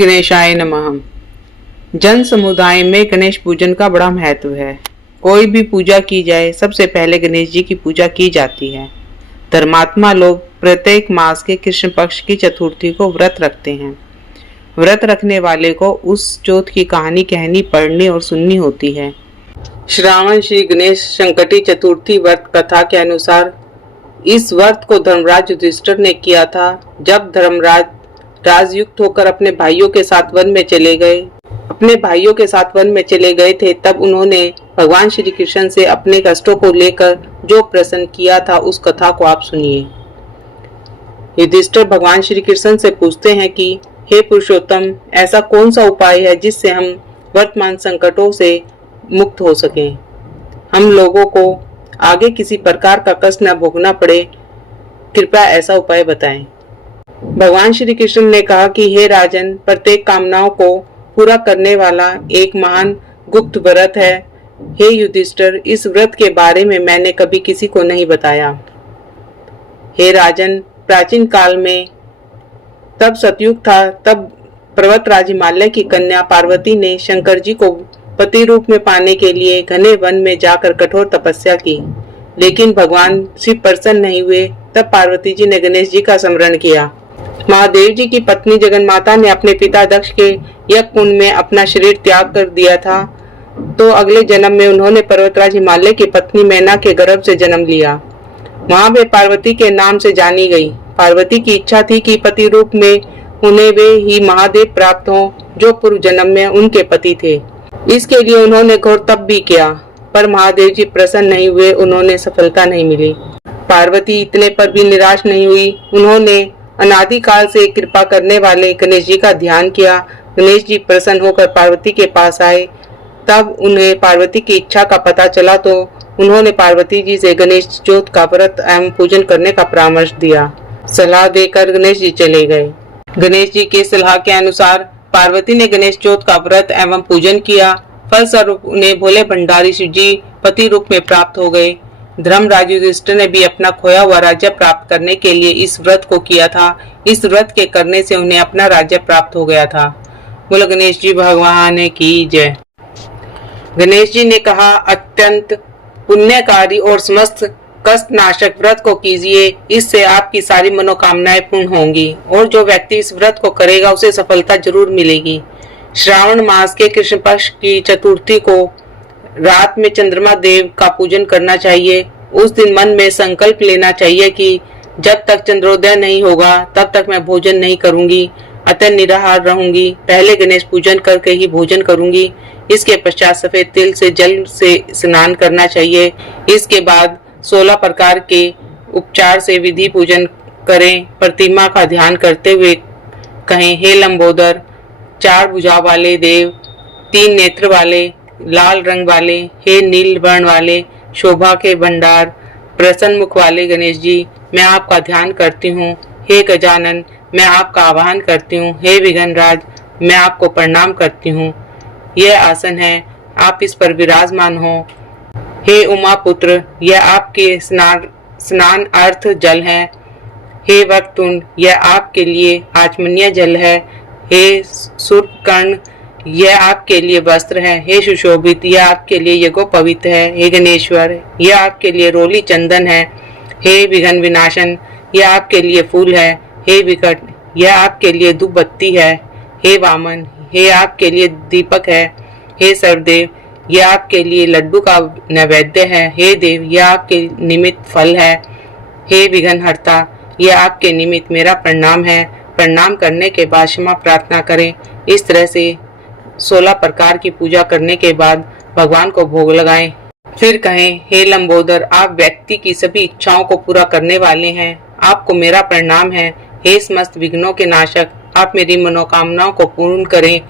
गणेशाय नमः। जन समुदाय में गणेश पूजन का बड़ा महत्व है। कोई भी पूजा की जाए सबसे पहले गणेश जी की पूजा की जाती है। धर्मात्मा लोग प्रत्येक मास के कृष्ण पक्ष की चतुर्थी को व्रत रखते हैं। व्रत रखने वाले को उस चौथ की कहानी कहनी, पढ़नी और सुननी होती है। श्रावण श्री गणेश संकटी चतुर्थी व्रत कथा के अनुसार इस व्रत को धर्मराज युधिष्ठिर ने किया था। जब धर्मराज राजयुक्त होकर अपने भाइयों के साथ वन में चले गए थे, तब उन्होंने भगवान श्री कृष्ण से अपने कष्टों को लेकर जो प्रश्न किया था उस कथा को आप सुनिए। युधिष्ठिर भगवान श्री कृष्ण से पूछते हैं कि हे पुरुषोत्तम, ऐसा कौन सा उपाय है जिससे हम वर्तमान संकटों से मुक्त हो सकें, हम लोगों को आगे किसी प्रकार का कष्ट न भोगना पड़े, कृपया ऐसा उपाय बताएं। भगवान श्री कृष्ण ने कहा कि हे राजन, प्रत्येक कामनाओं को पूरा करने वाला एक महान गुप्त व्रत है। हे युधिष्ठिर, इस व्रत के बारे में मैंने कभी किसी को नहीं बताया। हे राजन, प्राचीन काल में तब सतयुग था, तब पर्वतराज हिमालय की कन्या पार्वती ने शंकर जी को पति रूप में पाने के लिए घने वन में जाकर कठोर तपस्या की, लेकिन भगवान शिव प्रसन्न नहीं हुए। तब पार्वती जी ने गणेश जी का स्मरण किया। महादेव जी की पत्नी जगन्माता ने अपने पिता दक्ष के यज्ञ कुंड में अपना शरीर त्याग कर दिया था, तो अगले जन्म में उन्होंने पर्वतराज हिमालय की पत्नी मैना के गर्भ से जन्म लिया। वहां वे पार्वती के नाम से जानी गई। पार्वती की इच्छा थी कि पति रूप में उन्हें वे ही महादेव प्राप्त हों जो पूर्व जन्म में उनके पति थे। इसके लिए उन्होंने घोर तप भी किया, पर महादेव जी प्रसन्न नहीं हुए, उन्होंने सफलता नहीं मिली। पार्वती इतने पर भी निराश नहीं हुई। उन्होंने अनादिकाल से कृपा करने वाले गणेश जी का ध्यान किया। गणेश जी प्रसन्न होकर पार्वती के पास आए। तब उन्हें पार्वती की इच्छा का पता चला, तो उन्होंने पार्वती जी से गणेश चौथ का व्रत एवं पूजन करने का परामर्श दिया। सलाह देकर गणेश जी चले गए। गणेश जी के सलाह के अनुसार पार्वती ने गणेश चौथ का व्रत एवं पूजन किया। फलस्वरूप उन्हें भोले भंडारी शिव जी पति रूप में प्राप्त हो गए। धर्मराज युधिष्ठिर ने भी अपना खोया हुआ राज्य प्राप्त करने के लिए इस व्रत को किया था। इस व्रत के करने से उन्हें अपना राज्य प्राप्त हो गया था। बोलो गणेश जी भगवान की जय। गणेश जी ने कहा, अत्यंत पुण्यकारी और समस्त कष्ट नाशक व्रत को कीजिए, इससे आपकी सारी मनोकामनाएं पूर्ण होंगी और जो व्यक्ति इस व्रत को करेगा उसे सफलता जरूर मिलेगी। श्रावण मास के कृष्ण पक्ष की चतुर्थी को रात में चंद्रमा देव का पूजन करना चाहिए। उस दिन मन में संकल्प लेना चाहिए कि जब तक चंद्रोदय नहीं होगा तब तक मैं भोजन नहीं करूंगी, अतः निराहार रहूंगी। पहले गणेश पूजन करके ही भोजन करूंगी। इसके पश्चात सफेद तिल से जल से स्नान करना चाहिए। इसके बाद 16 प्रकार के उपचार से विधि पूजन करें। प्रतिमा का ध्यान करते हुए कहें, हे लंबोदर, 4 भुजा वाले देव, 3 नेत्र वाले, लाल रंग वाले, हे नील वर्ण वाले, शोभा के भंडार, प्रसन्न मुख वाले गणेश जी, मैं आपका ध्यान करती हूँ। हे गजानन, मैं आपका आवाहन करती हूँ। हे विघ्नराज, मैं आपको प्रणाम करती हूँ। यह आसन है, आप इस पर विराजमान हो। हे उमा पुत्र, यह आपके स्नान अर्थ जल है। हे वक्रतुंड, यह आपके लिए आचमनीय जल है। हे सूर्पकर्ण, यह आपके लिए वस्त्र है। हे सुशोभित, यह आपके लिए यज्ञोपवीत है। हे गणेश्वर, यह आपके लिए रोली चंदन है। हे विघ्न विनाशन, यह आपके लिए फूल है। हे विकट, यह आपके लिए धूप बत्ती है। हे वामन, यह आपके लिए दीपक है। हे सर्वदेव, यह आपके लिए लड्डू का नैवेद्य है। हे देव, यह आपके निमित्त फल है। हे विघ्नहर्ता, यह आपके निमित्त मेरा प्रणाम है। प्रणाम करने के बाद क्षमा प्रार्थना करें। इस तरह से 16 प्रकार की पूजा करने के बाद भगवान को भोग लगाएं। फिर कहें, हे लंबोदर, आप व्यक्ति की सभी इच्छाओं को पूरा करने वाले हैं, आपको मेरा प्रणाम है। हे समस्त विघ्नों के नाशक, आप मेरी मनोकामनाओं को पूर्ण करें।